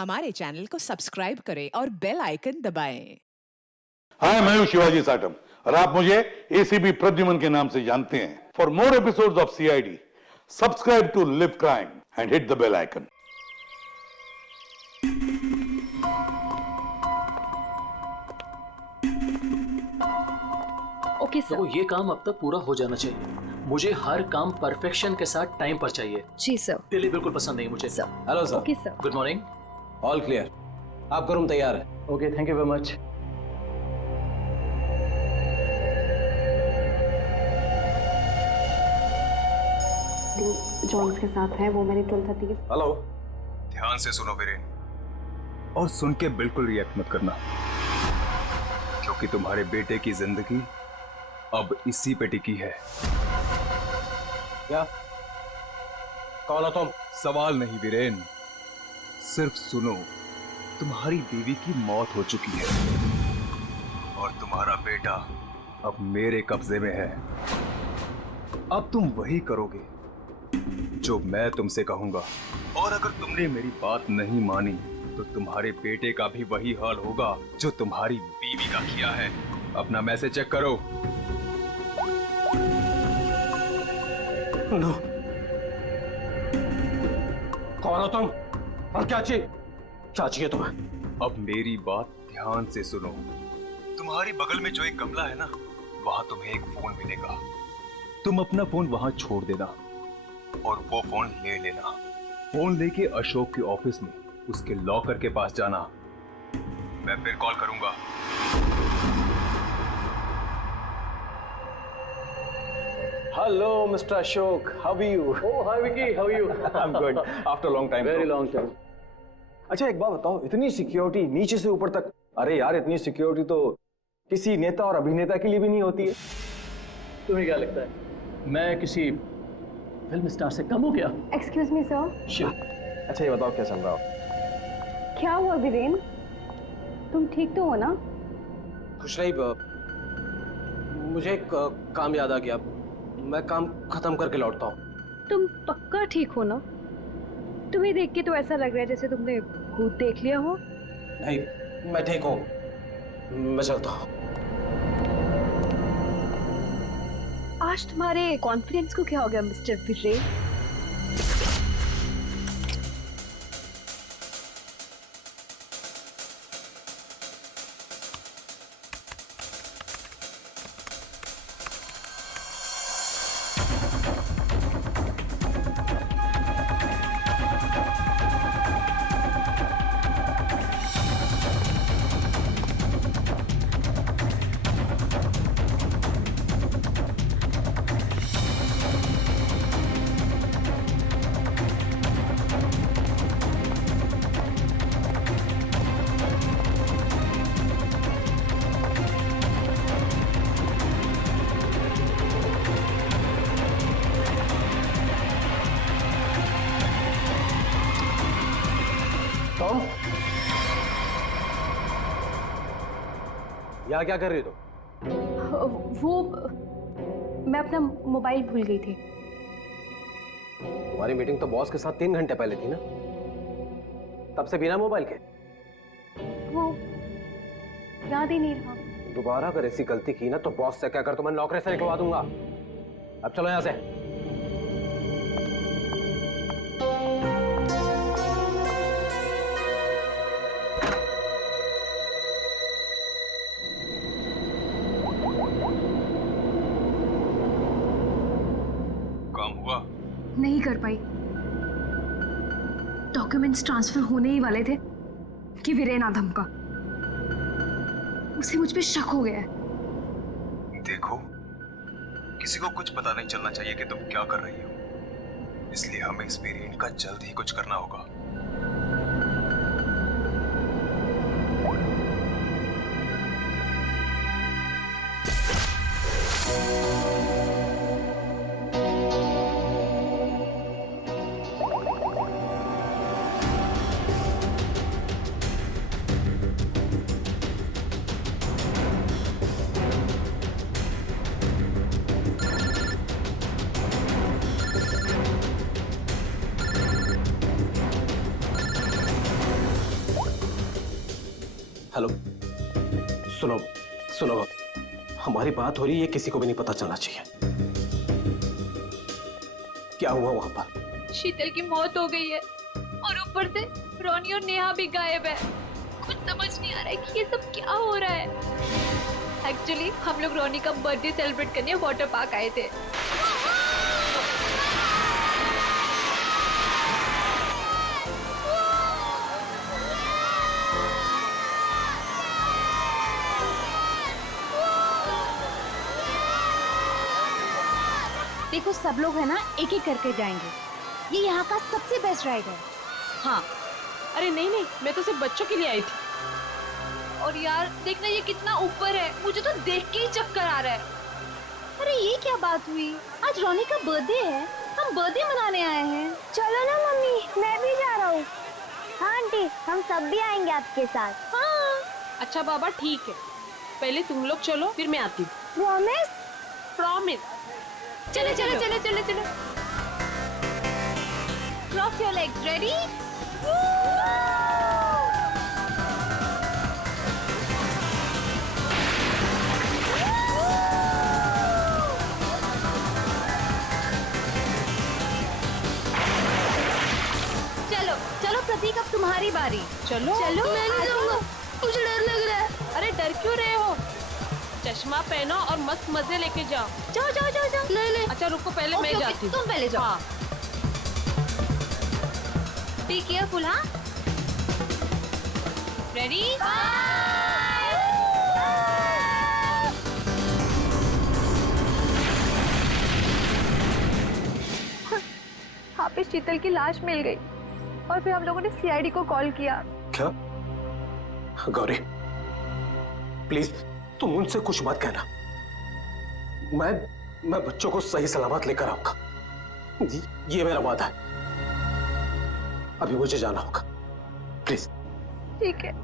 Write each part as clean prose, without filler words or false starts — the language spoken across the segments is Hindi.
हमारे चैनल को सब्सक्राइब करें और बेल आइकन दबाएं। हाय, मैं हूं शिवाजी साटम और आप मुझे एसीपी प्रद्युमन के नाम से जानते हैं। For more episodes of CID, subscribe to live crime and hit the bell icon. Okay sir. तो ये काम अब तक पूरा हो जाना चाहिए। मुझे हर काम परफेक्शन के साथ टाइम पर चाहिए। जी सर। डिले बिल्कुल पसंद नहीं मुझे। Sir. Hello sir. Okay sir. Good morning. All clear, आपका रूम तैयार है। Okay, thank you very much. Johns के साथ है वो मैंने 12:30 के। हेलो। ध्यान से सुनो वीरेन, और सुन के बिल्कुल रिएक्ट मत करना, क्योंकि तुम्हारे बेटे की जिंदगी अब इसी पे टिकी है। क्या? कौन हो तुम? सवाल नहीं वीरेन, सिर्फ सुनो। तुम्हारी बीवी की मौत हो चुकी है और तुम्हारा बेटा अब मेरे कब्जे में है। अब तुम वही करोगे जो मैं तुमसे कहूंगा, और अगर तुमने मेरी बात नहीं मानी तो तुम्हारे बेटे का भी वही हाल होगा जो तुम्हारी बीवी का किया है। अपना मैसेज चेक करो। नो। कौन हो तुम और क्या चाहिए तुम्हें? अब मेरी बात ध्यान से सुनो। तुम्हारी बगल में जो एक गमला है ना, वहां तुम्हें एक फोन मिलेगा। तुम अपना फोन वहां छोड़ देना और वो फोन ले लेना। फोन लेके अशोक के ऑफिस में उसके लॉकर के पास जाना। मैं फिर कॉल करूंगा। Hello mister Ashok, how are you? Oh hi Vicky, how are you? I am good after long time. Very long time. अच्छा एक बात बताओ, इतनी सिक्योरिटी नीचे से ऊपर तक? अरे यार, इतनी सिक्योरिटी तो किसी नेता और अभिनेता के लिए भी नहीं होती है। तुम्हें क्या लगता है मैं किसी फिल्म स्टार से कम हूं क्या? Excuse me sir. अच्छा ये बताओ क्या चल रहा हो? क्या हुआ वीरेन, तुम ठीक तो हो ना? खुश रही। मुझे एक काम याद आ गया, मैं काम खत्म करके लौटता हूँ। तुम पक्का ठीक हो ना? तुम्हें देख के तो ऐसा लग रहा है जैसे तुमने भूत देख लिया हो। नहीं, मैं ठीक हूँ, मैं चलता हूँ। आज तुम्हारे कॉन्फिडेंस को क्या हो गया मिस्टर वीरेन? टॉम, यहाँ क्या कर रही हो तुम? वो मैं अपना मोबाइल भूल गई थी। तुम्हारी मीटिंग तो बॉस के साथ 3 घंटे पहले थी ना, तब से बिना मोबाइल के? वो याद ही नहीं रहा। दोबारा अगर ऐसी गलती की ना तो बॉस से क्या कर, तो मैं नौकरी से निकलवा दूंगा। अब चलो यहाँ से। काम हुआ? नहीं कर पाई। डॉक्यूमेंट्स ट्रांसफर होने ही वाले थे कि वीरेन आ धमका। उसे मुझ पे शक हो गया है। देखो, किसी को कुछ पता नहीं चलना चाहिए कि तुम क्या कर रही हो, इसलिए हमें इस वेरिएंट का जल्द ही कुछ करना होगा। हेलो, सुनो सुनो, हमारी बात हो रही है, किसी को भी नहीं पता चलना चाहिए। क्या हुआ वहां पर? शीतल की मौत हो गई है और ऊपर से रोनी और नेहा भी गायब है। कुछ समझ नहीं आ रहा है कि ये सब क्या हो रहा है। एक्चुअली हम लोग रोनी का बर्थडे सेलिब्रेट करने वाटर पार्क आए थे। देखो सब लोग है ना, एक एक करके जाएंगे। ये यहाँ का सबसे बेस्ट राइड है। हाँ, अरे नहीं नहीं, मैं तो सिर्फ बच्चों के लिए आई थी। और यार देखना ये कितना ऊपर है, मुझे तो देख के ही चक्कर आ रहा है। अरे ये क्या बात हुई? आज रोनी का बर्थडे है, हम बर्थडे मनाने आए हैं। चलो ना मम्मी, मैं भी जा रहा हूँ। हाँ आंटी, हम सब भी आएंगे आपके साथ। हाँ। अच्छा बाबा ठीक है, पहले तुम लोग चलो फिर मैं आती हूँ। प्रॉमिस? प्रॉमिस। चलो चलो चलो चलो चलो। Cross your legs, ready? चलो चलो प्रतीक, अब तुम्हारी बारी। चलो चलो। मैं नहीं जाऊंगा, मुझे डर लग रहा है। अरे डर क्यों रहे हो? चश्मा पहनो और मस्त मजे लेके जाओ। जाओ जाओ जाओ जाओ। नहीं नहीं, अच्छा रुको, पहले मैं जाती हूँ। तुम पहले जाओ। हाँ। Be careful. हाँ, रेडी? वहाँ पे शीतल की लाश मिल गई और फिर हम लोगों ने सीआईडी को कॉल किया। क्या? गौरी, प्लीज तुम उनसे कुछ मत कहना। मैं बच्चों को सही सलामत लेकर आऊंगा, ये मेरा वादा है। अभी मुझे जाना होगा, प्लीज। ठीक है।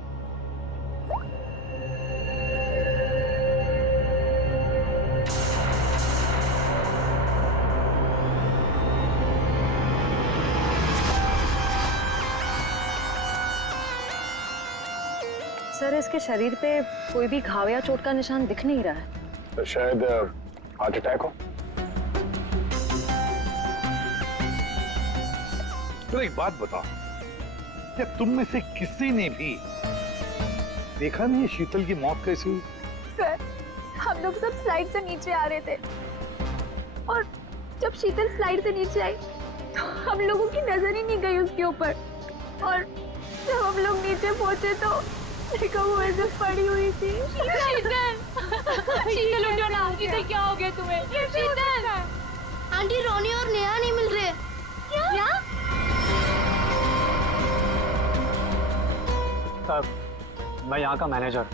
सर, इसके शरीर पे कोई भी घाव या चोट का निशान दिख नहीं रहा है। तो शायद हार्ट अटैक हो। तो एक बात बताओ, क्या तुम में से किसी ने भी देखा नहीं शीतल की मौत कैसी हुई? सर, हम लोग सब स्लाइड से नीचे आ रहे थे और जब शीतल स्लाइड से नीचे आई तो हम लोगों की नजर ही नहीं गई उसके ऊपर। और जब हम लोग नीचे पहुंचे तो देखो वो ऐसे पड़ी हुई थी। शीतल, शीतल उठो ना। शीतल क्या हो गया तुम्हें? शीतल, आंटी रोनी और नेहा नहीं मिल रहे। क्या? सर, मैं यहाँ का मैनेजर।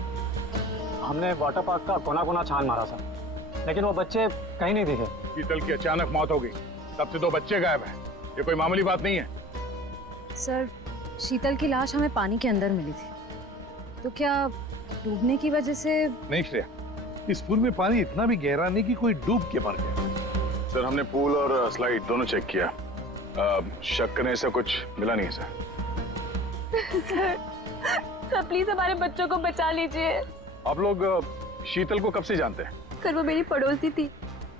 हमने वाटर पार्क का कोना कोना छान मारा सर, लेकिन वो बच्चे कहीं नहीं दिखे। शीतल की अचानक मौत हो गई, तब से 2 बच्चे गायब हैं। ये कोई मामूली बात नहीं है। सर, शीतल की लाश हमें पानी के अंदर मिली थी, तो क्या डूबने की वजह से? नहीं श्रेया, इस पूल में पानी इतना भी गहरा नहीं कि कोई डूब के मर गया। सर, हमने पूल और स्लाइड दोनों चेक किया, शक करने से कुछ मिला नहीं है सर। सर प्लीज हमारे बच्चों को बचा लीजिए। आप लोग शीतल को कब से जानते हैं? सर, वो मेरी पड़ोसी थी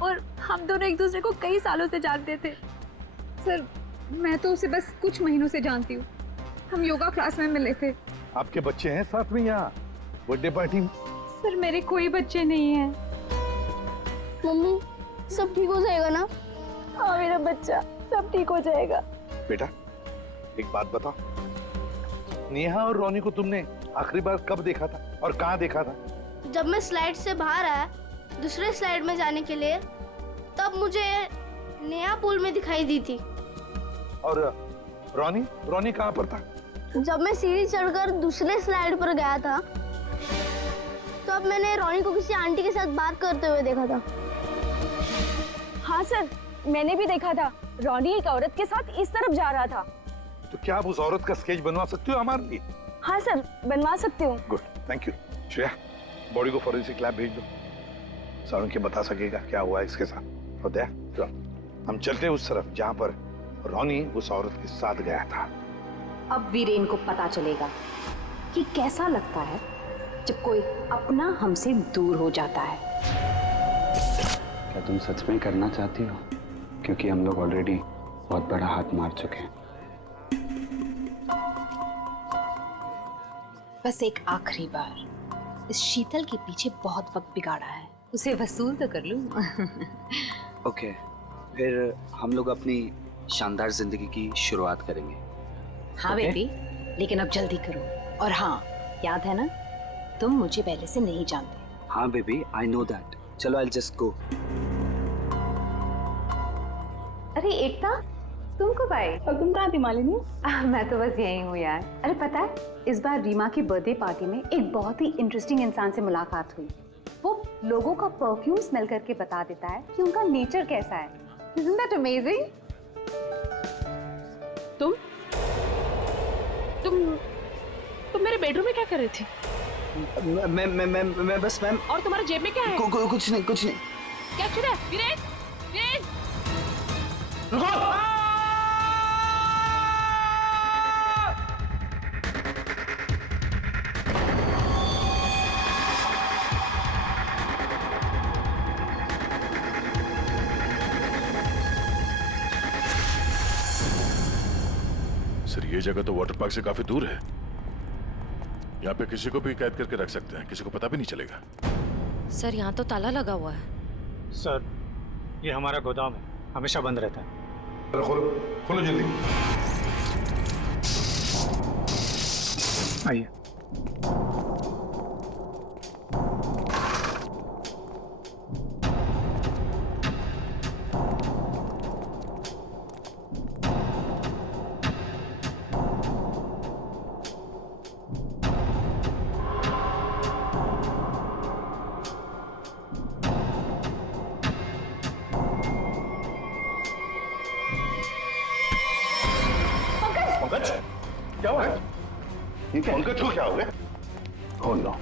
और हम दोनों एक दूसरे को कई सालों से जानते थे। सर, मैं तो उसे बस कुछ महीनों से जानती हूँ। हम योगा क्लास में मिले थे। आपके बच्चे हैं साथ में यहाँ बर्थडे पार्टी में? सर, मेरे कोई बच्चे नहीं हैं। मम्मी, सब ठीक हो जाएगा ना? हाँ मेरा बच्चा, सब ठीक हो जाएगा। बेटा एक बात बताओ, नेहा और रोनी को तुमने आखिरी बार कब देखा था और कहाँ देखा था? जब मैं स्लाइड से बाहर आया दूसरे स्लाइड में जाने के लिए, तब मुझे नेहा पूल में दिखाई दी थी। और रोनी कहाँ पर था? जब मैं सीढ़ी चढ़कर दूसरे स्लाइड पर गया था, तब मैंने रोनी को किसी आंटी के साथ बात करते हुए देखा था। हाँ सर, मैंने भी देखा था। रोनी एक औरत के साथ इस तरफ जा रहा था। तो क्या आप उस औरत का स्केच बनवा सकते हो हमारे लिए? हाँ सर, बनवा सकती हूँ। Good, thank you. Shreya, body को फॉरेंसिक लैब भेज दो। सारुण के बता सकेगा क्या हुआ इसके साथ। और दया, चलो हम चलते हैं उस तरफ जहाँ पर रोनी उस औरत के साथ गया था। अब वीरेन को पता चलेगा कि कैसा लगता है जब कोई अपना हमसे दूर हो जाता है। क्या तुम सच में करना चाहती हो? क्योंकि हम लोग ऑलरेडी बहुत बड़ा हाथ मार चुके हैं। बस एक आखिरी बार, इस शीतल के पीछे बहुत वक्त बिगाड़ा है, उसे वसूल तो कर लूं। ओके, फिर हम लोग अपनी शानदार जिंदगी की शुरुआत करेंगे। हाँ बेबी, लेकिन अब जल्दी करो। और हाँ, याद है ना, तुम मुझे पहले से नहीं जानते। हाँ बेबी, आई नो दैट। चलो आई जस्ट गो। अरे एकता, तुम कब आए? और तुम कहाँ थी मालिनी? मैं तो बस यही हूँ यार। अरे पता है, इस बार रीमा की बर्थडे पार्टी में एक बहुत ही इंटरेस्टिंग इंसान से मुलाकात हुई। वो लोगों का परफ्यूम स्मेल करके बता देता है कि उनका नेचर कैसा है। Isn't that amazing? तुम मेरे बेडरूम में क्या कर रही थी? मैं बस मैम। और तुम्हारे जेब में क्या है? कुछ नहीं। क्या चुरा है? वीरेन, वीरेन! सर, ये जगह तो वाटर पार्क से काफी दूर है। यहाँ पे किसी को भी कैद करके रख सकते हैं, किसी को पता भी नहीं चलेगा। सर, यहाँ तो ताला लगा हुआ है। सर, ये हमारा गोदाम है, हमेशा बंद रहता है। खोलो जल्दी। आइए। पंकज, क्या हुआ है? ये क्या? पंकज को क्या हो गया? ओह नो,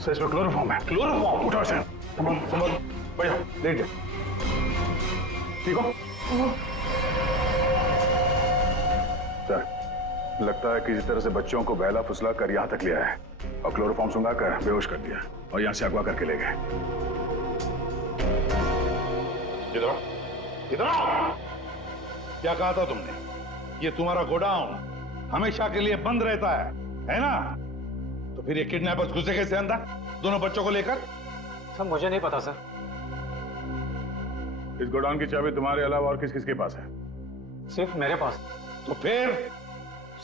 सर इसमें क्लोरोफॉर्म है। क्लोरोफॉर्म? उठो इसे। संभल, बढ़िया, लेट जा। ठीक हो? सर, लगता है किसी तरह से बच्चों को बहला फुसला कर यहाँ तक लिया है और क्लोरोफॉर्म सुंघा कर बेहोश कर दिया और यहाँ से अगवा करके ले गए। इधर आओ। क्या कहा था तुमने? ये तुम्हारा गोडाउन हमेशा के लिए बंद रहता है ना? तो फिर ये किडनैपर्स घुसे कैसे अंदर दोनों बच्चों को लेकर? सर, मुझे नहीं पता सर। इस गोडाउन की चाबी तुम्हारे अलावा और किस किस के पास है? सिर्फ मेरे पास। तो फिर?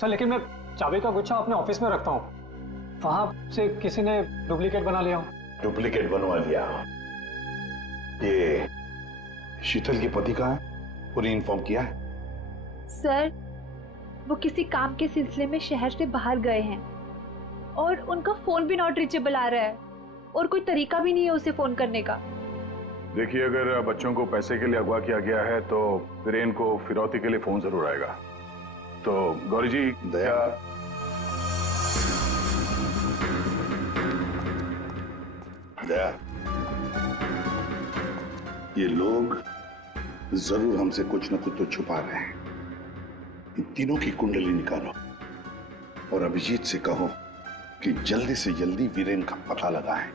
सर, लेकिन मैं चाबी का गुच्छा अपने ऑफिस में रखता हूँ। वहां से किसी ने डुप्लीकेट बना लिया। डुप्लीकेट बनवा लिया? ये शीतल के पति का है? उन्हें इन्फॉर्म किया है? सर, वो किसी काम के सिलसिले में शहर से बाहर गए हैं और उनका फोन भी नॉट रीचेबल आ रहा है और कोई तरीका भी नहीं है उसे फोन करने का। देखिए, अगर बच्चों को पैसे के लिए अगवा किया गया है तो वीरेन को फिरौती के लिए फोन जरूर आएगा। तो गौरी जी, दया, ये लोग जरूर हमसे कुछ न कुछ तो छुपा रहे हैं। इन तीनों की कुंडली निकालो और अभिजीत से कहो कि जल्दी से जल्दी वीरेन का पता लगाएं।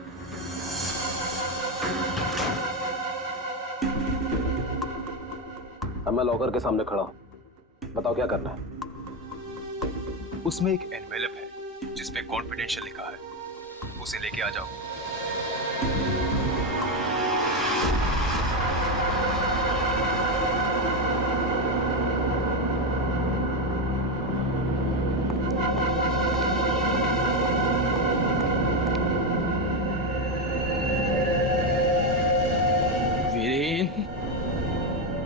अब मैं लॉकर के सामने खड़ा हूं, बताओ क्या करना है? उसमें एक एनवेलप है जिसपे कॉन्फिडेंशियल लिखा है, उसे लेके आ जाओ।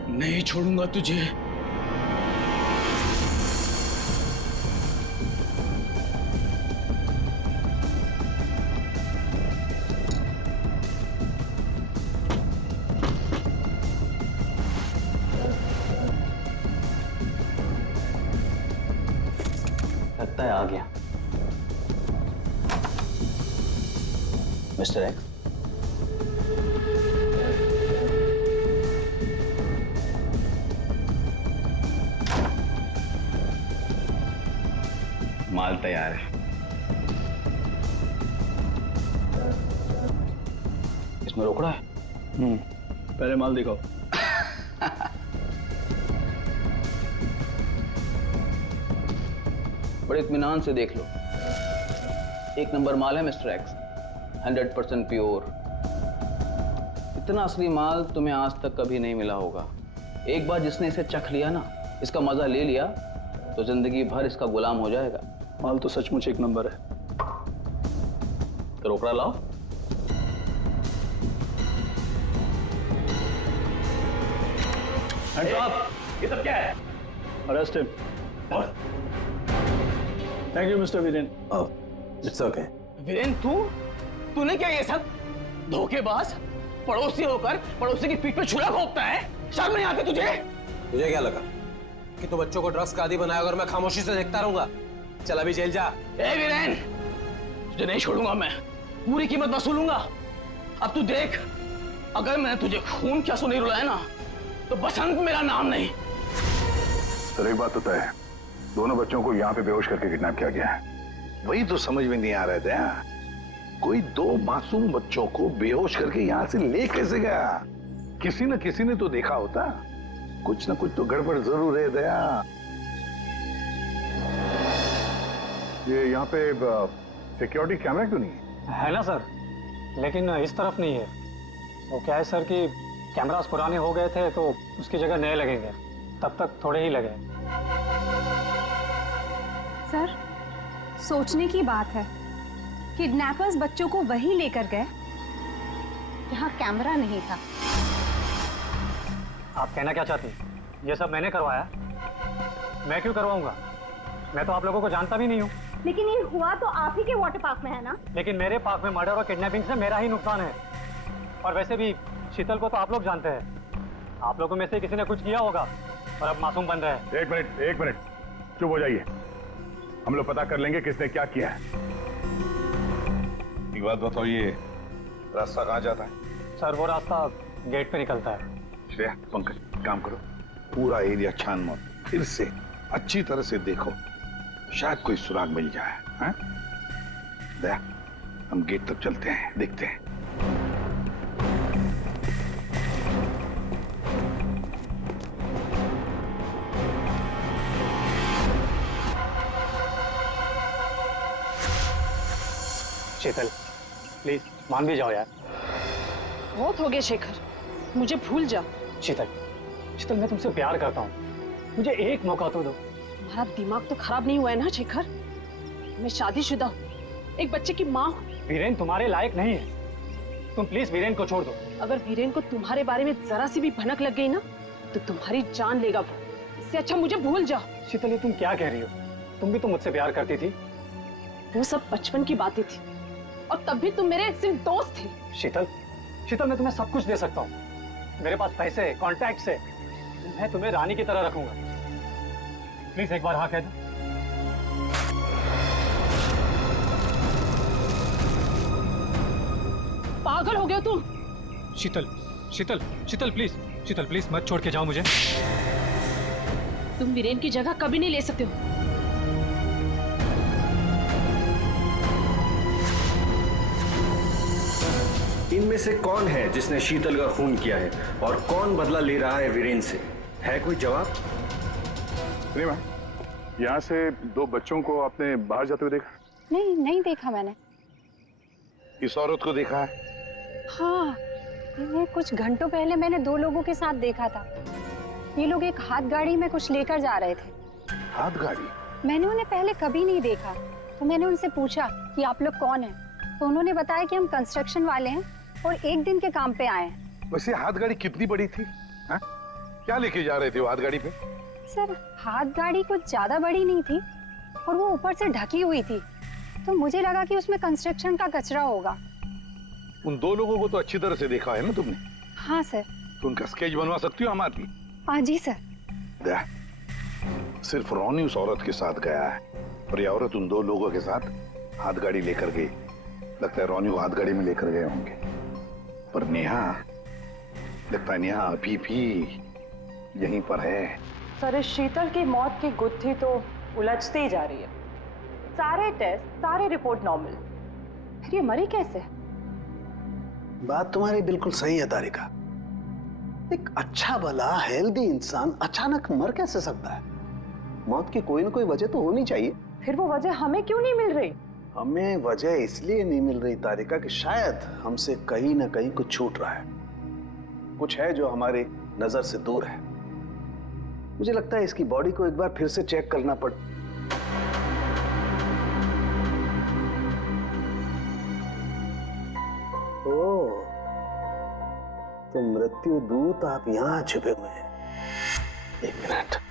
नहीं छोड़ूंगा तुझे। लगता है आ गया मिस्टर एक्स। माल तैयार है। इसमें रोकड़ा है? पहले माल दिखाओ। बड़े इत्मीनान से देख लो। एक नंबर माल है मिस्टर एक्स, 100% प्योर। इतना असली माल तुम्हें आज तक कभी नहीं मिला होगा। एक बार जिसने इसे चख लिया ना, इसका मजा ले लिया, तो जिंदगी भर इसका गुलाम हो जाएगा। माल तो सचमुच एक नंबर है। तो रोकड़ा लाओ। ये सब क्या है? Arrest him. Thank you mister Viren. It's okay. Viren, तूने क्या ये सब? धोखेबाज, पड़ोसी होकर पड़ोसी की पीठ पे छुरा घोंपता है। शर्म नहीं आती तुझे? तुझे क्या लगा कि तू बच्चों को ड्रग्स का आदी बनाया और मैं खामोशी से देखता रहूंगा? चल अभी जेल जा। ए वीरेन, तुझे नहीं छोड़ूंगा मैं, पूरी कीमत वसूलूंगा। अब तू देख, अगर मैंने तुझे खून क्या सुनी रुलाया ना, तो बसंत मेरा नाम नहीं। सर एक बात तो तय है, दोनों बच्चों को यहाँ पे बेहोश करके किडनैप किया गया है। वही तो समझ में नहीं आ रहा था, कोई दो मासूम बच्चों को बेहोश करके यहाँ से ले कैसे गया? किसी न किसी ने तो देखा होता। कुछ न कुछ तो गड़बड़ जरूर है दया। ये यहाँ पे सिक्योरिटी कैमरा क्यों नहीं है? है ना सर, लेकिन इस तरफ नहीं है। वो क्या है सर कि कैमरास पुराने हो गए थे तो उसकी जगह नए लगेंगे, तब तक थोड़े ही लगे। सर, सोचने की बात है, किडनैपर्स बच्चों को वहीं लेकर गए जहां कैमरा नहीं था। आप कहना क्या चाहती? ये सब मैंने करवाया? मैं क्यों करवाऊंगा? मैं तो आप लोगों को जानता भी नहीं हूँ। लेकिन ये हुआ तो आप ही के वाटर पार्क में है ना? लेकिन मेरे पार्क में मर्डर और किडनैपिंग से मेरा ही नुकसान है। और वैसे भी शीतल को तो आप लोग जानते हैं। आप लोगों में से किसी ने कुछ किया होगा और अब मासूम बन रहे हैं। एक मिनट, चुप हो जाइए। हम लोग पता कर लेंगे किसने क्या किया है। एक बात बताओ, ये रास्ता कहाँ जाता है? सर वो रास्ता गेट पे निकलता है। श्रेया, पंकज, काम करो, पूरा एरिया छान मारो, फिर से अच्छी तरह से देखो, शायद कोई सुराग मिल जाए। हाँ? दया, हम गेट तक चलते हैं, देखते हैं। शीतल, प्लीज मान भी जाओ यार। बहुत हो गया शेखर, मुझे भूल जा। शीतल, शीतल मैं तुमसे प्यार करता हूँ, मुझे एक मौका तो दो। तुम्हारा दिमाग तो खराब नहीं हुआ है ना शेखर? मैं शादीशुदा हूँ, एक बच्चे की माँ हूँ। वीरेन तुम्हारे लायक नहीं है, तुम प्लीज वीरेन को छोड़ दो। अगर वीरेन को तुम्हारे बारे में जरा सी भी भनक लग गई ना, तो तुम्हारी जान लेगा वो। इससे अच्छा मुझे भूल जा। शीतल, ये तुम क्या कह रही हो? तुम भी तो मुझसे प्यार करती थी। वो सब बचपन की बातें थी, और तब भी तुम मेरे सिर्फ दोस्त थे। शीतल, शीतल मैं तुम्हें सब कुछ दे सकता हूँ। मेरे पास पैसे, कॉन्टैक्ट है, मैं तुम्हें रानी की तरह रखूंगा। प्लीज एक बार हाँ कह दो। पागल हो गए तुम? शीतल, शीतल, शीतल प्लीज, शीतल प्लीज मत छोड़ के जाओ मुझे। तुम वीरेन की जगह कभी नहीं ले सकते हो। इनमें से कौन है जिसने शीतल का खून किया है और कौन बदला ले रहा है वीरेन से? है कोई जवाब? नहीं मैम, यहाँ से दो बच्चों को आपने बाहर जाते हुए देखा? नहीं देखा मैंने। इस औरत को देखा है? हाँ, इन्हें कुछ घंटों पहले मैंने दो लोगों के साथ देखा था। ये लोग एक हाथ गाड़ी में कुछ लेकर जा रहे थे। हाथ गाड़ी? मैंने उन्हें पहले कभी नहीं देखा, तो मैंने उनसे पूछा कि आप लोग कौन हैं, तो उन्होंने बताया कि हम कंस्ट्रक्शन वाले हैं और एक दिन के काम पे आए हैं। वैसे हाथ गाड़ी कितनी बड़ी थी? हा? क्या लेके जा रहे थे वो हाथ गाड़ी पे? सर, हाथ गाड़ी कुछ ज्यादा बड़ी नहीं थी और वो ऊपर से ढकी हुई थी, तो मुझे लगा कि उसमें कंस्ट्रक्शन का कचरा होगा। उन दो लोगों को तो अच्छी तरह से देखा है ना तुमने? हाँ सर। तो उनका स्केच बनवा सकती हो हमारे लिए? हाँ जी सर। दया, सिर्फ रोनी उस औरत के साथ गया है और ये औरत उन दो लोगों के साथ हाथ गाड़ी लेकर गई। लगता है रोनी को हाथ गाड़ी में लेकर गए होंगे, पर नेहा, लगता है नेहा अभी भी यहीं पर है। सर, इस शीतल की मौत की गुत्थी तो उलझती ही जा रही है। सारे टेस्ट, सारे रिपोर्ट नॉर्मल, फिर ये मरी कैसे? बात तुम्हारी बिल्कुल सही है तारिका। एक अच्छा भला हेल्दी इंसान अचानक मर कैसे सकता है? मौत की कोई ना कोई वजह तो होनी चाहिए। फिर वो वजह हमें क्यों नहीं मिल रही? हमें वजह इसलिए नहीं मिल रही तारिका कि शायद हमसे कहीं ना कहीं कुछ छूट रहा है, कुछ है जो हमारी नजर से दूर है। मुझे लगता है इसकी बॉडी को एक बार फिर से चेक करना पड़। ओह, तो मृत्यु दूत आप यहां छिपे हुए हैं। एक मिनट।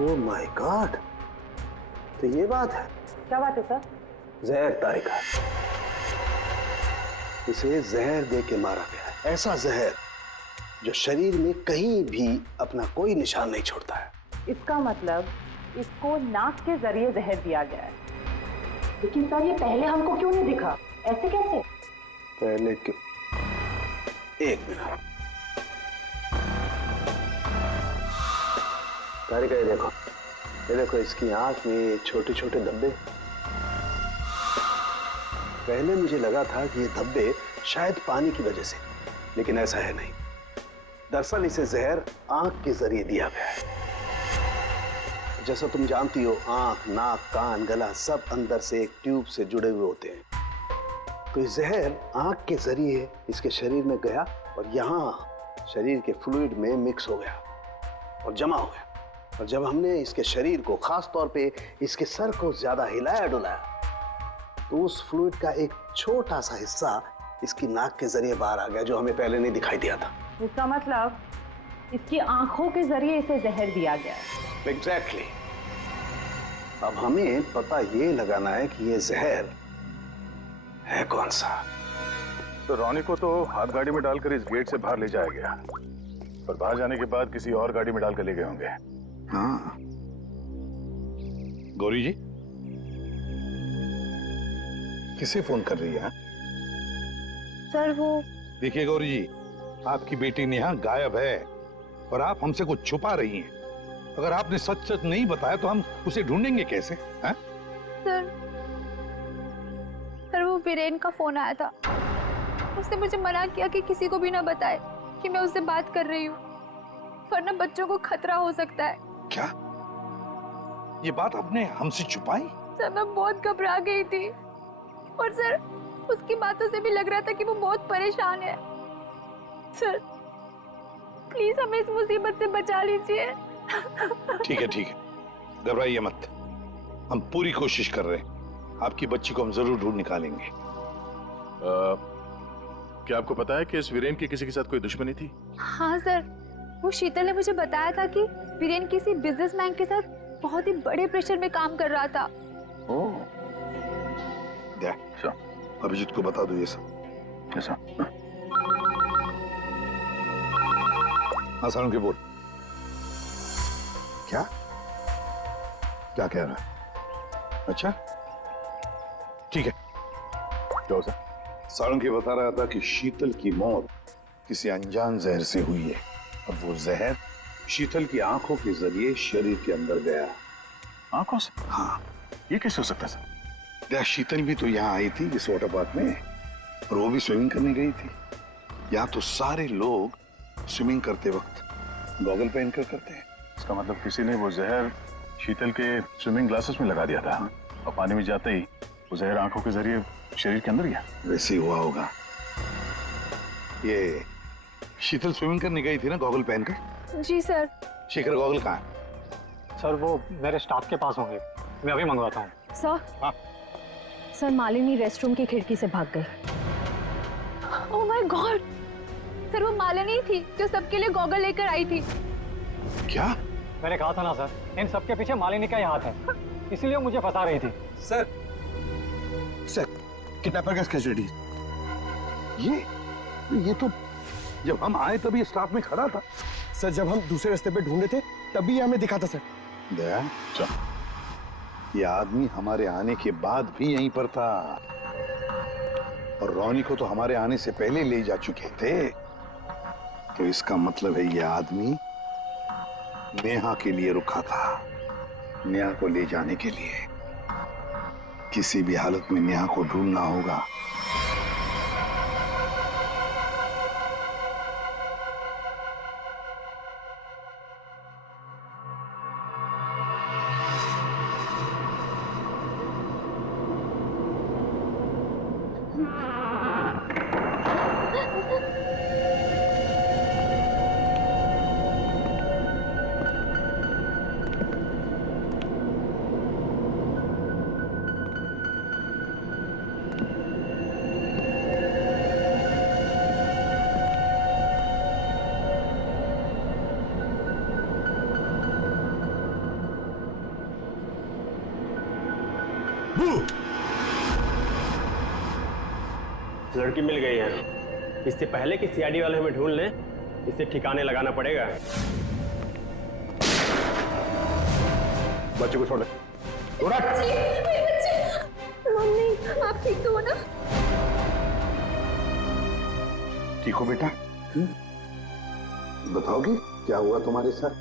ओह माय गॉड, तो ये बात है। क्या बात है सर? जहर तारिका, इसे जहर दे के मारा गया है। ऐसा जहर जो शरीर में कहीं भी अपना कोई निशान नहीं छोड़ता है। इसका मतलब इसको नाक के जरिए जहर दिया गया है। लेकिन सर ये पहले हमको क्यों नहीं दिखा? ऐसे कैसे? पहले क्यों? एक मिनट तारिका, ये देखो इसकी आंख में ये छोटे छोटे धब्बे। पहले मुझे लगा था कि ये धब्बे शायद पानी की वजह से, लेकिन ऐसा है नहीं। दरअसल इसे जहर आंख के जरिए दिया गया है। जैसा तुम जानती हो, आंख, नाक, कान, गला सब अंदर से एक ट्यूब से जुड़े हुए होते हैं। तो ये जहर आंख के जरिए इसके शरीर में गया और यहाँ शरीर के फ्लूइड में मिक्स हो गया और जमा हो गया। और जब हमने इसके शरीर को, खास तौर पे इसके सर को ज्यादा हिलाया डुलाया, तो उस फ्लूइड का एक छोटा सा हिस्सा इसकी नाक के जरिए बाहर आ गया, जो हमें पहले नहीं दिखाई दिया था। इसका मतलब इसकी आंखों के जरिए इसे जहर दिया गया है। एग्जैक्टली। अब हमें पता ये लगाना है कि ये जहर है कौन सा। तो रॉनी को तो हाथ गाड़ी में डालकर इस गेट से बाहर ले जाया गया, और बाहर जाने के बाद किसी और गाड़ी में डालकर ले गए होंगे। हाँ। गौरी जी, किसे फोन कर रही है? सर वो देखिए गौरी जी, आपकी बेटी नेहा गायब है और आप हमसे कुछ छुपा रही हैं। अगर आपने सच सच नहीं बताया तो हम उसे ढूंढेंगे कैसे? हैं? सर वो वीरेन का फोन आया था। उसने मुझे मना किया कि किसी को भी ना बताए कि मैं उससे बात कर रही हूँ, वरना बच्चों को खतरा हो सकता है। क्या ये बात आपने हमसे छुपाई? सर मैं बहुत घबरा गई थी, और सर उसकी बातों से भी लग रहा था कि वो बहुत परेशान है। सर प्लीज हमें इस मुसीबत से बचा लीजिए। ठीक है, घबराइए मत। हम पूरी कोशिश कर रहे हैं। आपकी बच्ची को हम जरूर ढूंढ निकालेंगे। क्या आपको पता है कि इस वीरेन की किसी के साथ कोई दुश्मनी थी? हाँ सर, वो शीतल ने मुझे बताया था कि वीरेन किसी बिजनेसमैन के साथ बहुत ही बड़े प्रेशर में काम कर रहा था। ओह, अभिजीत को बता दो ये सब। ऐसा? हाँ सारुण के बोल। क्या क्या कह रहा है? अच्छा ठीक है। क्या हो सर? सारुण बता रहा था कि शीतल की मौत किसी अनजान जहर से हुई है, और वो जहर शीतल की आंखों के जरिए शरीर के अंदर गया। आंखों से? हाँ। ये कैसे हो सकता है सर? क्या शीतल भी तो यहाँ आई थी इस वाटर पार्क में, और वो भी स्विमिंग करने गई थी। यहाँ तो सारे लोग स्विमिंग करते वक्त गॉगल पहन कर करते हैं। इसका मतलब किसी ने वो जहर शीतल के स्विमिंग ग्लासेस में लगा दिया था, और पानी में जाते ही वो जहर आंखों के जरिए शरीर के अंदर गया। वैसे ही हुआ होगा। ये शीतल स्विमिंग करने गई थी ना गॉगल पहनकर? जी सर। शेखर गॉगल कहाँ है? सर वो मेरे स्टाफ के पास होंगे, मैं अभी मंगवाता हूँ। सर हाँ? सर मालिनी रेस्टरूम की खिड़की से भाग गई। ओह माय गॉड, सर वो मालिनी थी जो सबके लिए गॉगल लेकर आई थी। क्या? मैंने कहा था ना सर, इन सबके पीछे मालिनी का ही हाथ है, इसीलिए मुझे फंसा रही थी। सर किडनैपर का कस्टडी। ये तो जब हम आए तभी स्टाफ में खड़ा था। सर जब हम दूसरे रास्ते पे ढूंढे थे तभी ये हमें दिखा था सर। दया, चल। ये आदमी हमारे आने के बाद भी यहीं पर था और रोनी को तो हमारे आने से पहले ले जा चुके थे। तो इसका मतलब है ये आदमी नेहा के लिए रुका था, नेहा को ले जाने के लिए। किसी भी हालत में नेहा को ढूंढना होगा। लड़की मिल गई है। इससे पहले कि सीआईडी वाले हमें ढूंढ लें, इसे ठिकाने लगाना पड़ेगा। बच्चे को छोड़ दे। मम्मी, आप ठीक तो हो ना? ठीक हो बेटा? बताओगी क्या हुआ तुम्हारे साथ?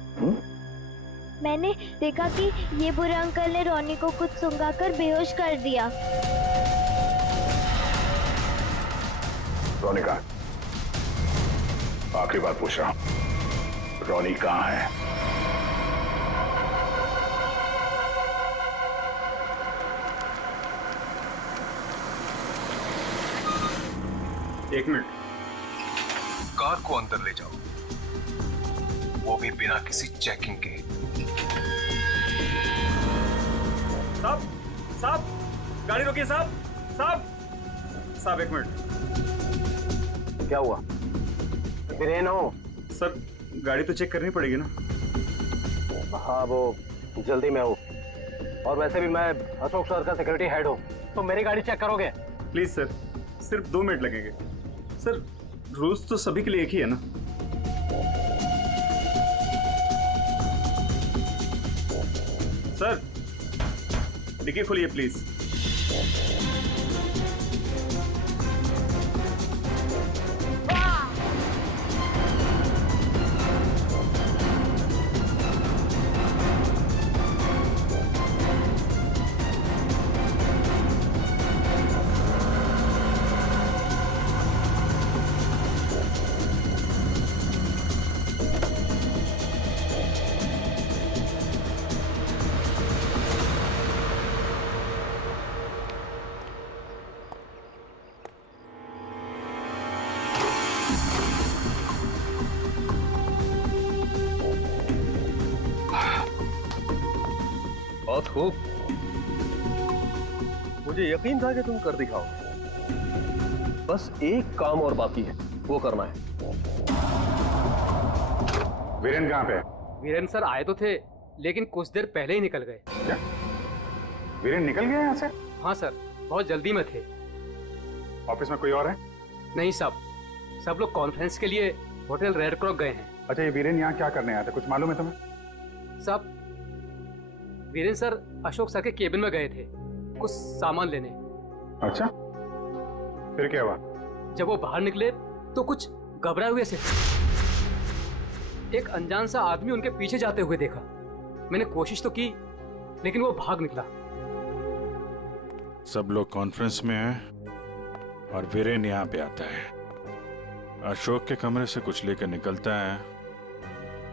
मैंने देखा कि ये बुरे अंकल ने रोनी को कुछ सुंघाकर बेहोश कर दिया। रोनी कहाँ? आखिरी बार पूछ रहा हूं, रोनी कहाँ है? एक मिनट, कार को अंदर ले जाओ, वो भी बिना किसी चेकिंग के। साहब, साहब, गाड़ी रोकिए साहब, साहब, साहब एक मिनट। क्या हुआ? वीरेन हो? सर, गाड़ी तो चेक करनी पड़ेगी ना। हाँ, वो जल्दी में हूँ, और वैसे भी मैं अशोक सर का सिक्योरिटी हेड हूँ, तो मेरी गाड़ी चेक करोगे? प्लीज सर, सिर्फ 2 मिनट लगेंगे। सर, रूल्स तो सभी के लिए एक ही है ना। सर, डिक्की खोलिए प्लीज। बहुत खूब, मुझे यकीन था कि तुम कर दिखाओगे। बस एक काम और बाकी है, वो करना है। वीरेन कहाँ पे है? वीरेन सर आए तो थे, लेकिन कुछ देर पहले ही निकल गए। क्या? वीरेन निकल गया यहाँ से? हाँ सर, बहुत जल्दी में थे। ऑफिस में कोई और है? नहीं साहब, सब लोग कॉन्फ्रेंस के लिए होटल रेड क्रॉक गए हैं। अच्छा, ये वीरेन यहाँ क्या करने आया था, कुछ मालूम है तुम्हें? साहब, वीरेन सर अशोक सर के केबिन में गए थे कुछ सामान लेने। अच्छा, फिर क्या हुआ? जब वो बाहर निकले तो कुछ घबराए हुए से एक अनजान सा आदमी उनके पीछे जाते हुए देखा। मैंने कोशिश तो की, लेकिन वो भाग निकला। सब लोग कॉन्फ्रेंस में हैं और वीरेन यहाँ पे आता है। अशोक के कमरे से कुछ लेकर निकलता है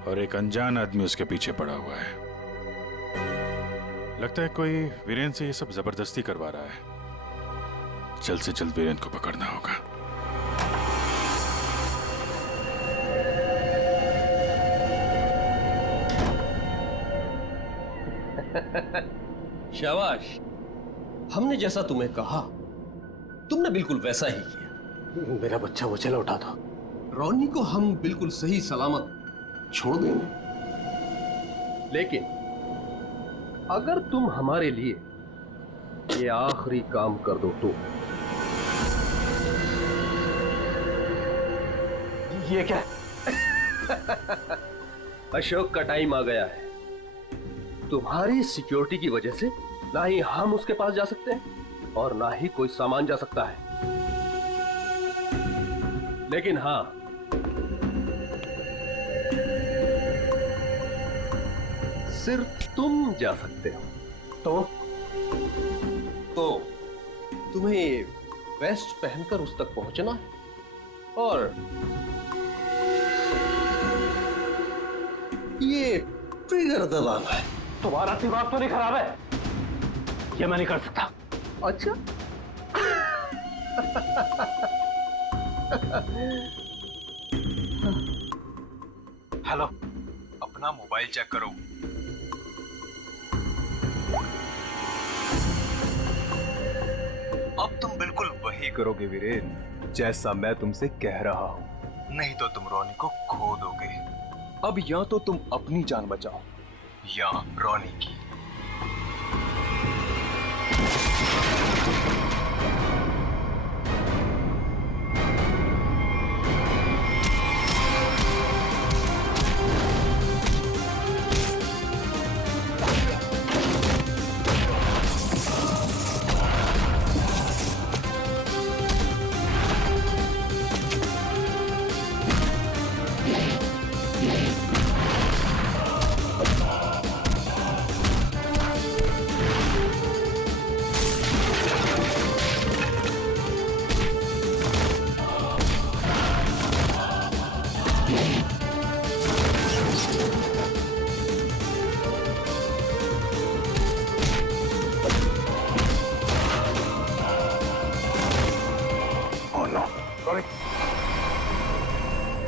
और एक अनजान आदमी उसके पीछे पड़ा हुआ है। लगता है कोई वीरेन से ये सब जबरदस्ती करवा रहा है। जल्द से जल्द वीरेन को पकड़ना होगा। शाबाश, हमने जैसा तुम्हें कहा तुमने बिल्कुल वैसा ही किया। मेरा बच्चा वो चला उठा था। रोनी को हम बिल्कुल सही सलामत छोड़ देंगे, लेकिन अगर तुम हमारे लिए ये आखिरी काम कर दो तो। ये क्या? अशोक का टाइम आ गया है। तुम्हारी सिक्योरिटी की वजह से ना ही हम उसके पास जा सकते हैं और ना ही कोई सामान जा सकता है। लेकिन हाँ, सिर्फ तुम जा सकते हो। तो तुम्हें वेस्ट पहनकर उस तक पहुंचना है और ये ट्रिगर दबाना है। तुम्हारा दिमाग तो नहीं खराब है? ये मैं नहीं कर सकता। अच्छा हेलो, अपना मोबाइल चेक करो। अब तुम बिल्कुल वही करोगे वीरेन, जैसा मैं तुमसे कह रहा हूं। नहीं तो तुम रोनी को खो दोगे। अब या तो तुम अपनी जान बचाओ या रोनी की।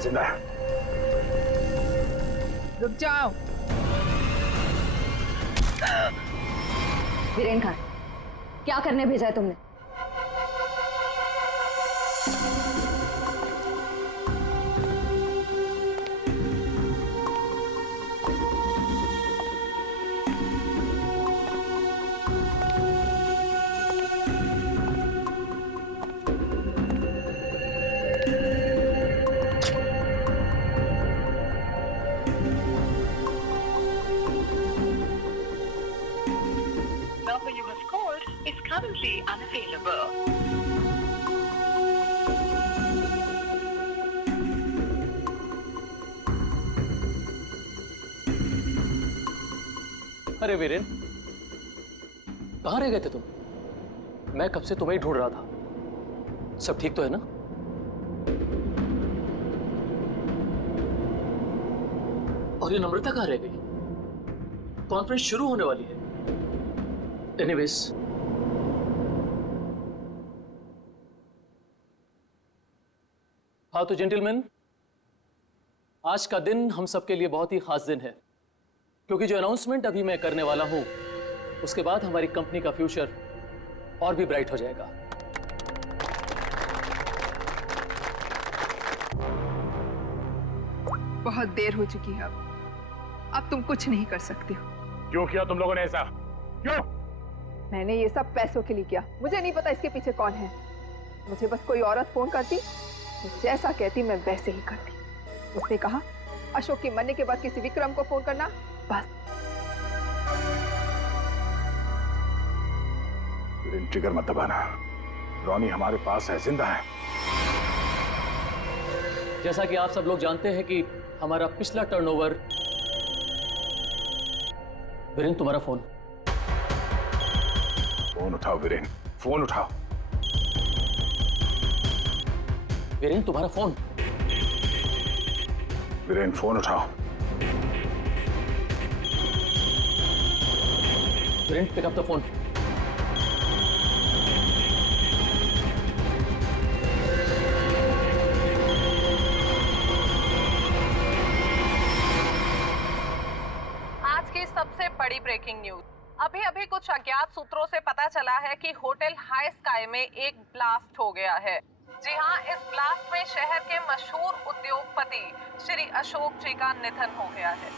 जिंदा है। रुक जाओ। वीरेन खान, क्या करने भेजा है तुमने? Number you have called is currently unavailable. अरे वीरेन, कहाँ रह गए थे तुम? मैं कब से तुम्हें ही ढूंढ रहा था। सब ठीक तो है ना? और ये नम्रता कहाँ रह गई? कॉन्फ्रेंस शुरू होने वाली है। एनीवेज, हाँ तो जेंटलमैन, आज का दिन हम सबके लिए बहुत ही खास दिन है, क्योंकि जो अनाउंसमेंट अभी मैं करने वाला हूं, उसके बाद हमारी कंपनी का फ्यूचर और भी ब्राइट हो जाएगा। बहुत देर हो चुकी है। अब तुम कुछ नहीं कर सकते हो। क्यों किया तुम लोगों ने ऐसा? क्यों? मैंने ये सब पैसों के लिए किया। मुझे नहीं पता इसके पीछे कौन है। मुझे बस कोई औरत फोन करती तो जैसा कहती मैं वैसे ही करती। उसने कहा अशोक के मरने के बाद किसी विक्रम को फोन करना, बस। ट्रिगर मत दबाना। रोनी हमारे पास है, जिंदा है। जैसा कि आप सब लोग जानते हैं कि हमारा पिछला टर्नओवर। वीरेन, तुम्हारा फोन। फोन उठाओ वीरेन, फोन उठाओ। वीरेन, तुम्हारा फोन। वीरेन, फोन उठाओ। Viren, pick up the phone. आज की सबसे बड़ी ब्रेकिंग न्यूज। अभी अभी कुछ अज्ञात सूत्रों से पता चला है कि होटल हाई स्काई में एक ब्लास्ट हो गया है। जी हां, इस ब्लास्ट में शहर के मशहूर उद्योगपति श्री अशोक जी का निधन हो गया है।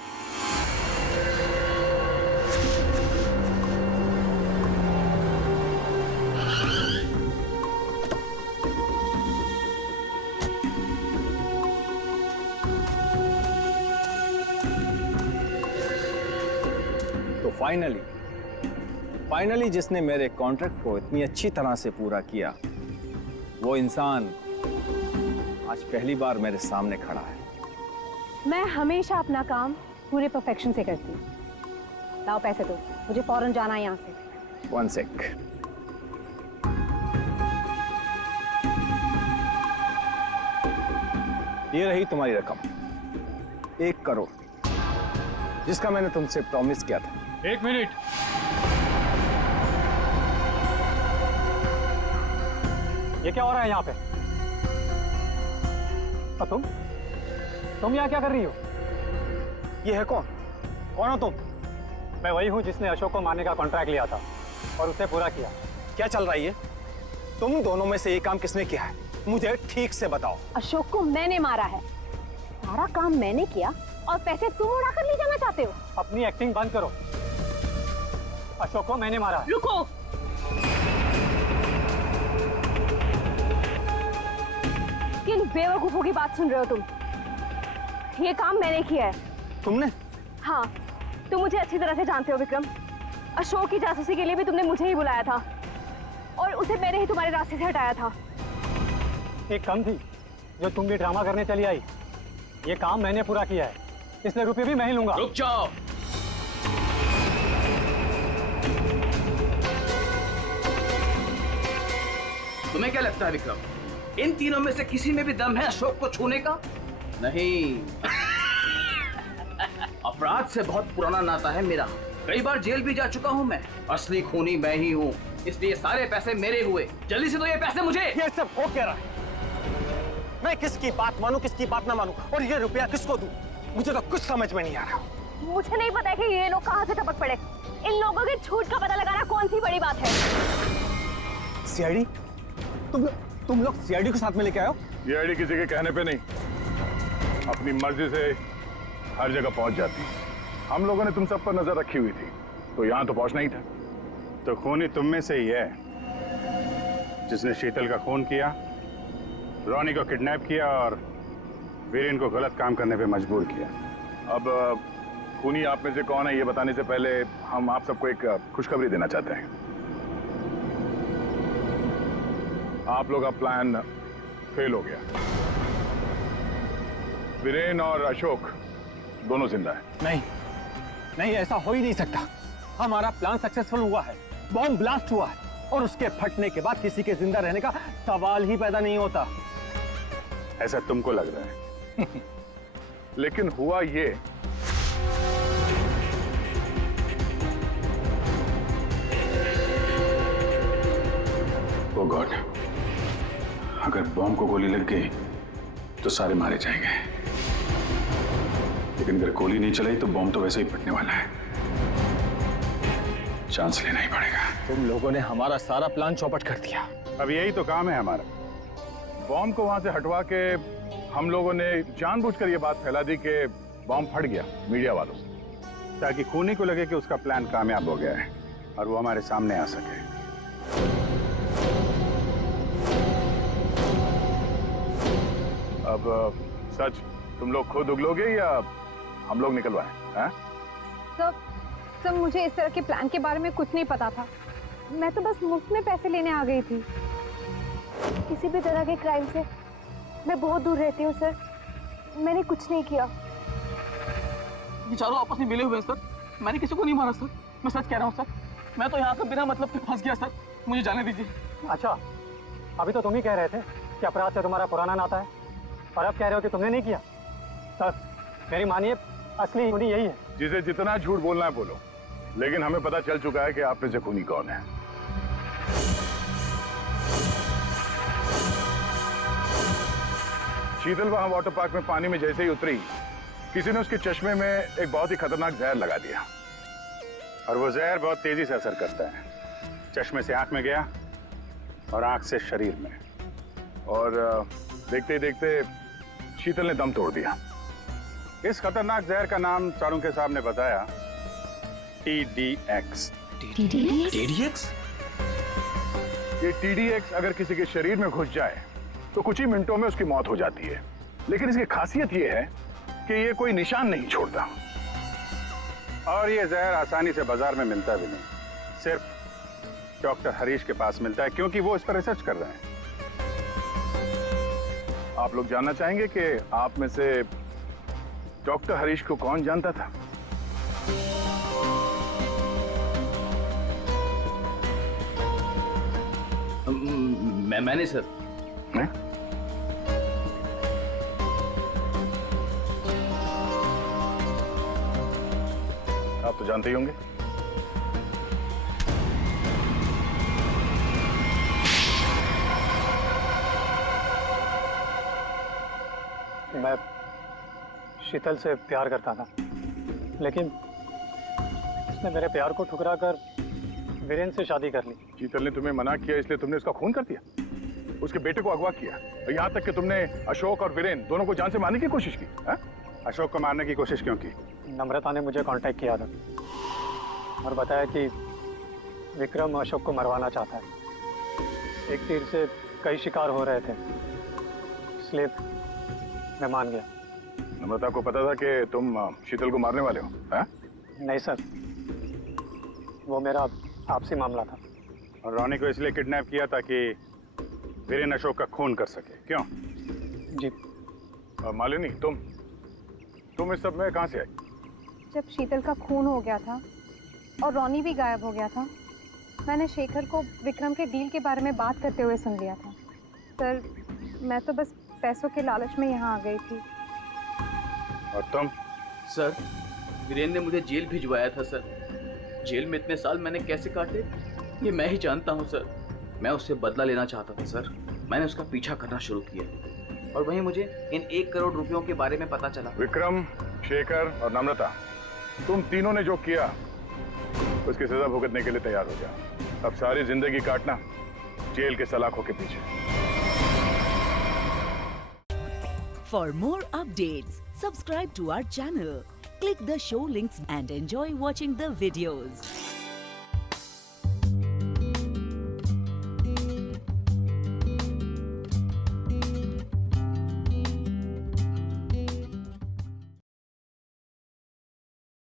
तो फाइनली जिसने मेरे कॉन्ट्रैक्ट को इतनी अच्छी तरह से पूरा किया, वो इंसान आज पहली बार मेरे सामने खड़ा है। मैं हमेशा अपना काम पूरे परफेक्शन से करती हूँ। लाओ पैसे दो, मुझे फौरन जाना है यहाँ से। 1 सेक। ये रही तुम्हारी रकम, 1 करोड़, जिसका मैंने तुमसे प्रॉमिस किया था। 1 मिनट। ये क्या हो रहा है यहाँ पे? और तुम यहाँ क्या कर रही हो? ये है कौन? कौन हो तुम? मैं वही हूँ जिसने अशोक को मारने का कॉन्ट्रैक्ट लिया था और उसे पूरा किया। क्या चल रहा है ये? तुम दोनों में से ये काम किसने किया है? मुझे ठीक से बताओ। अशोक को मैंने मारा है, सारा काम मैंने किया और पैसे तुम उड़ा कर ले जाना चाहते हो? अपनी एक्टिंग बंद करो। अशोक को मैंने मारा है। रुको, किन बेवकूफों की बात सुन रहे हो तुम? ये काम मैंने किया है। तुमने? हाँ, तुम मुझे अच्छी तरह से जानते हो विक्रम। अशोक की जासूसी के लिए भी तुमने मुझे ही बुलाया था और उसे मैंने ही तुम्हारे रास्ते से हटाया था। एक कम थी जो तुम भी ड्रामा करने चली आई। ये काम मैंने पूरा किया है, इसलिए रुपये भी मैं ही लूंगा। रुक जाओ। तुम्हें क्या लगता है विक्रम, इन तीनों में से किसी में भी दम है अशोक को छूने का? नहीं। अपराध से बहुत पुराना नाता है मेरा, कई बार जेल भी जा चुका हूँ मैं। असली खूनी मैं ही हूँ, इसलिए सारे पैसे मेरे हुए। जल्दी से दो ये पैसे मुझे। ये सब हो क्या रहा है? मैं किसकी बात मानूं, किसकी बात ना मानूं, और ये रुपया किसको दूं? मुझे तो कुछ समझ में नहीं आ रहा। मुझे नहीं पता है कि ये लोग कहाँ से टपक पड़े। इन लोगों के झूठ का पता लगाना कौन सी बड़ी बात है? सीआईडी? तुम लोग सीआईडी को साथ में लेके आए हो? सीआईडी किसी के कहने पे नहीं, अपनी मर्जी से हर जगह पहुंच जाती है। हम लोगों ने तुम सब पर नजर रखी हुई थी, तो यहाँ तो पहुंचना ही था। तो खूनी तुम में से ही है जिसने शीतल का खून किया, रोनी को किडनैप किया और वीरेन को गलत काम करने पे मजबूर किया। अब खूनी आप में से कौन है ये बताने से पहले हम आप सबको एक खुशखबरी देना चाहते हैं। आप लोग का प्लान फेल हो गया। वीरेन और अशोक दोनों जिंदा है। नहीं, ऐसा हो ही नहीं सकता। हमारा प्लान सक्सेसफुल हुआ है, बॉम्ब ब्लास्ट हुआ है और उसके फटने के बाद किसी के जिंदा रहने का सवाल ही पैदा नहीं होता। ऐसा तुमको लग रहा है। लेकिन हुआ ये, ओ गॉड, अगर बॉम्ब को गोली लग गई तो सारे मारे जाएंगे, लेकिन अगर गोली नहीं चलाई तो बॉम्ब तो वैसे ही फटने वाला है। चांस लेना ही पड़ेगा। तुम लोगों ने हमारा सारा प्लान चौपट कर दिया। अब यही तो काम है हमारा। बॉम्ब को वहां से हटवा के हम लोगों ने जानबूझकर ये बात फैला दी कि बॉम्ब फट गया मीडिया वालों से, ताकि खूनी को लगे कि उसका प्लान कामयाब हो गया है और वो हमारे सामने आ सके। अब सच तुम लोग खुद उगलोगे या हम लोग निकलवाएं? हैं? सर मुझे इस तरह के प्लान के बारे में कुछ नहीं पता था। मैं तो बस मुफ्त में पैसे लेने आ गई थी। किसी भी तरह के क्राइम से मैं बहुत दूर रहती हूँ सर। मैंने कुछ नहीं किया। ये चारों आपस में मिले हुए हैं सर। मैंने किसी को नहीं मारा सर, मैं सच कह रहा हूँ सर। मैं तो यहाँ पर बिना मतलब के फंस गया सर, मुझे जाने दीजिए। अच्छा, अभी तो तुम ही कह रहे थे कि अपराध से तुम्हारा पुराना नाता है और अब कह रहे हो कि तुमने नहीं किया। सर मेरी मानिए, असली खूनी यही है। जिसे जितना झूठ बोलना है बोलो, लेकिन हमें पता चल चुका है कि आप में से खूनी कौन है। शीतल वहां वाटर पार्क में पानी में जैसे ही उतरी, किसी ने उसके चश्मे में एक बहुत ही खतरनाक जहर लगा दिया, और वो जहर बहुत तेजी से असर करता है। चश्मे से आंख में गया और आंख से शरीर में, और देखते ही देखते शीतल ने दम तोड़ दिया। इस खतरनाक जहर का नाम चाणक्य साहब ने बताया TDX। TDX? ये TDX अगर किसी के शरीर में घुस जाए तो कुछ ही मिनटों में उसकी मौत हो जाती है, लेकिन इसकी खासियत ये है कि ये कोई निशान नहीं छोड़ता। और ये जहर आसानी से बाजार में मिलता भी नहीं, सिर्फ डॉक्टर हरीश के पास मिलता है, क्योंकि वो इस पर रिसर्च कर रहे हैं। आप लोग जानना चाहेंगे कि आप में से डॉक्टर हरीश को कौन जानता था? मैंने सर। आप तो जानते ही होंगे। मैं शीतल से प्यार करता था, लेकिन उसने मेरे प्यार को ठुकरा कर वीरेन से शादी कर ली। शीतल ने तुम्हें मना किया इसलिए तुमने उसका खून कर दिया, उसके बेटे को अगवा किया, और यहाँ तक कि तुमने अशोक और वीरेन दोनों को जान से मारने की कोशिश की। है? अशोक को मारने की कोशिश क्यों की? नम्रता ने मुझे कांटेक्ट किया था और बताया कि विक्रम अशोक को मरवाना चाहता है। एक तीर से कई शिकार हो रहे थे, इसलिए मैं मान गया। नम्रता को पता था कि तुम शीतल को मारने वाले हो? है? नहीं सर, वो मेरा आपसी मामला था। और रोनी को इसलिए किडनैप किया ताकि वीरेन अशोक का खून कर सके, क्यों? जी। और मालिनी, तुम इस सब में कहाँ से आई? जब शीतल का खून हो गया था और रोनी भी गायब हो गया था, मैंने शेखर को विक्रम के डील के बारे में बात करते हुए सुन लिया था। सर, मैं तो बस पैसों के लालच में यहाँ आ गई थी। और तुम? सर, वीरेन ने मुझे जेल भिजवाया था सर। जेल में इतने साल मैंने कैसे काटे ये मैं ही जानता हूँ सर। मैं उससे बदला लेना चाहता था सर। मैंने उसका पीछा करना शुरू किया और वहीं मुझे इन 1 करोड़ रुपयों के बारे में पता चला। विक्रम, शेखर और नम्रता, तुम तीनों ने जो किया उसकी सजा भुगतने के लिए तैयार हो जाओ। अब सारी जिंदगी काटना जेल के सलाखों के पीछे। For more updates, subscribe to our channel, click the show links and enjoy watching the videos.